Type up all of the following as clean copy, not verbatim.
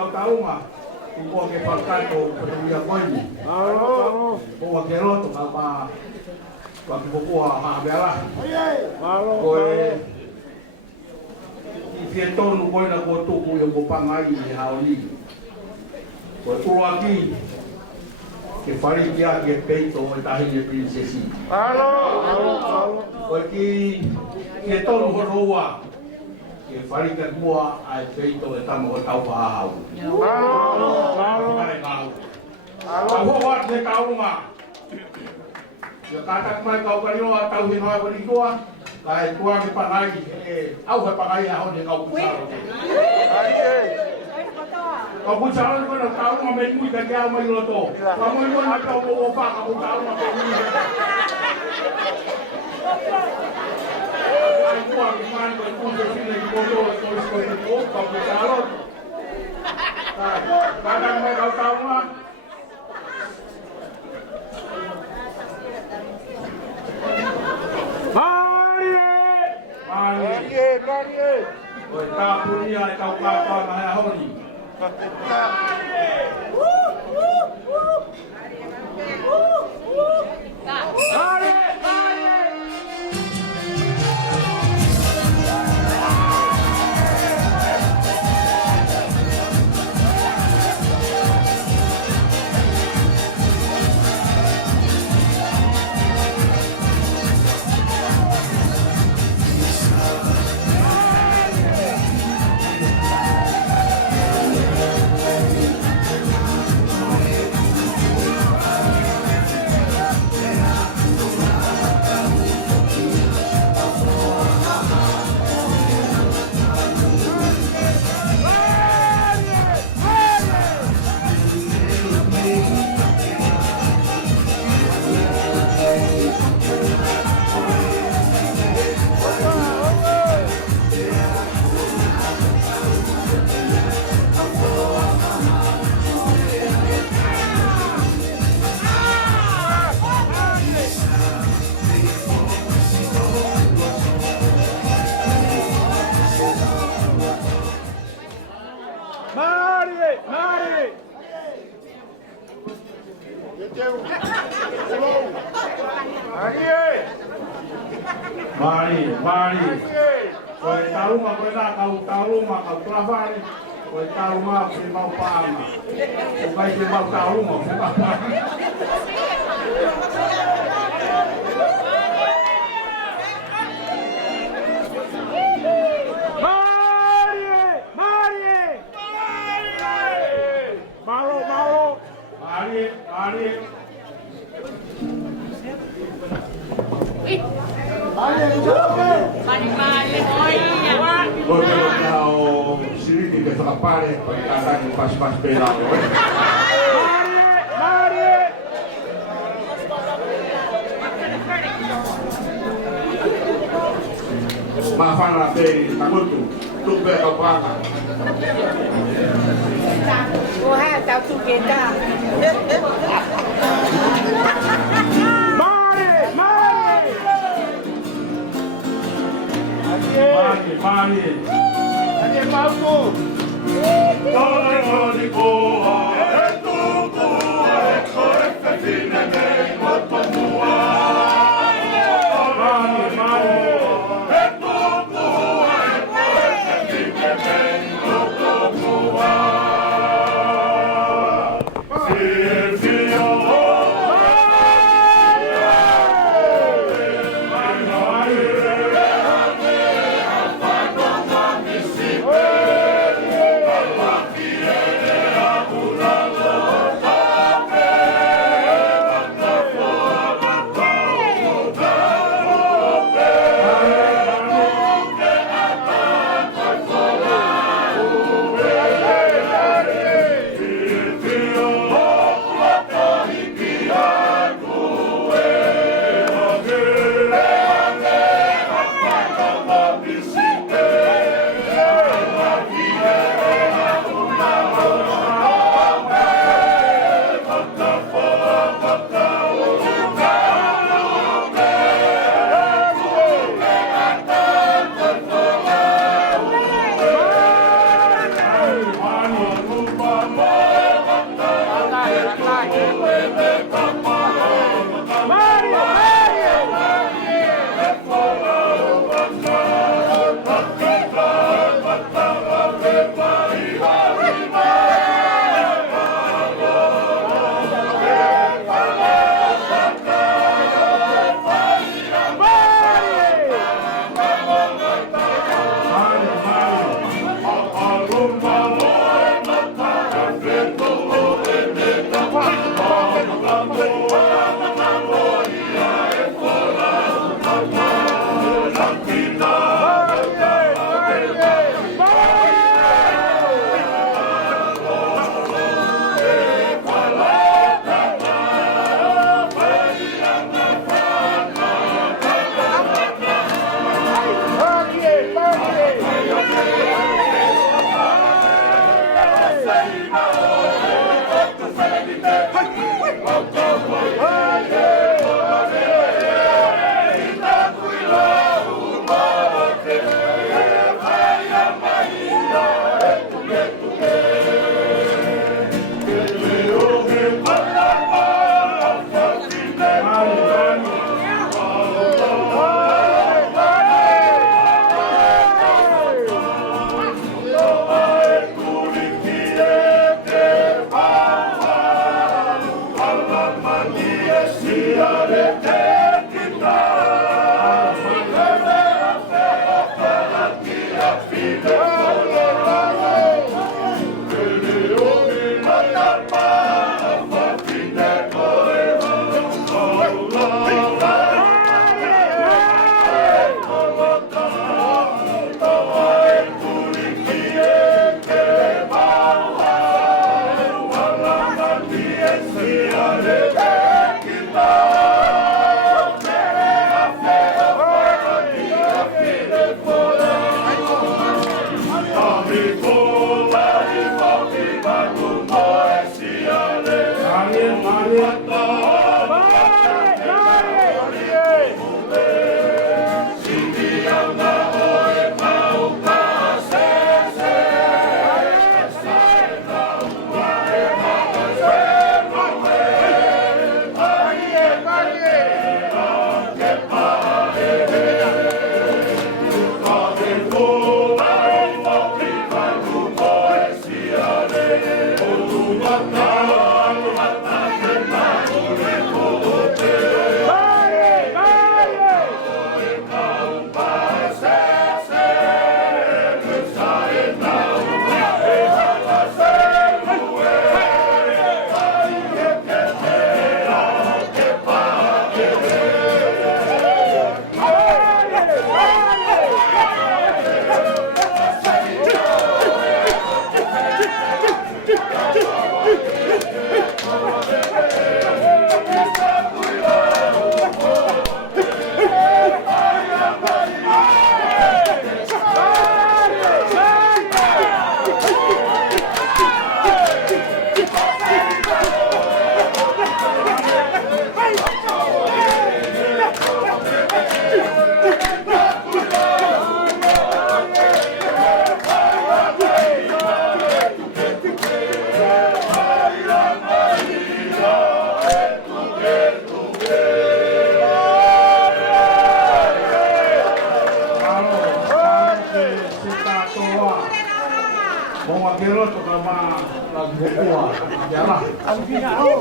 Katoanga. Iko ke pakato kuya kwani. Ko ke Loto kapa kwa Amelia. Ko Fietonu ko na ko Tupou yo ko pangai ni haoli. Ko Toloa ki ke fari kia ke peito o tahi ni princesi. Ko ki Fietonu ko roa ke fari ke mua ai peito e tamo o Taufa'ahau. Ko ho te kaunga. Yo kata mai kau kariwa tau hinoa ko tua. Kai tua ke pangai au he pangai ha de kau pucharo. Kau pucharo ko na kau ma me mui ka kia mai Loto. Ka mo mo na kau mo pa ka kau ma me mui. Ai tua ke man ko ku se fine ko do ko kau pucharo. Kai kadang mai kau ma Marie. Oi, tá punia e kau kapa na hea honi. Mari. Oi, taluma ko na taluma ka trabalho. Oi, taluma se mau pama. O vai se mau taluma, se mau pama. Kau sini ke Fakame'ite perkataan pas-pas pelang. Maafan lah dari tamutu, Tuku'aho apa? Wah, tahu tu kita. Mari. Ani mampu. Tolong dikoha, Tupou, fine nei motomua. Mari. Tupou, fine nei motomua. Oh!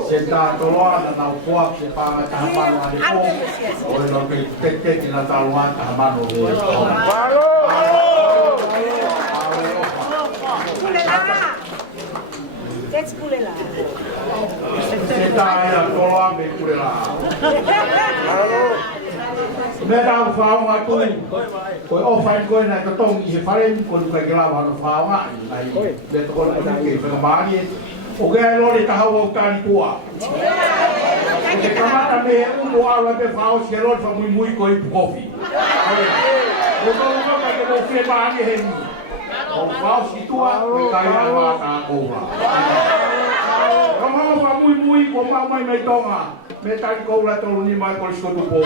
Senita Toloa na naupuak si Panga Tahamano Alipo o ino pete tina taluan Tahamano Let's pulela. Senita ina Toloa me pulela. Me tau whaonga tui koe ofai koe na katongi he wharen koe luka ki lau hana whaonga nai me toko na kuke whakamari o kea lori tahau au tāni kua. O te kamata me umo awa te whao si lori wha mui mui koe ipu kofi. O ka uka ke mo whie maani he ni. O whao si tua me kai awa tā koura. Ramama wha mui mui ko mau mai mai tonga me tai koura tolu ni mai Kolisi ko Tupou.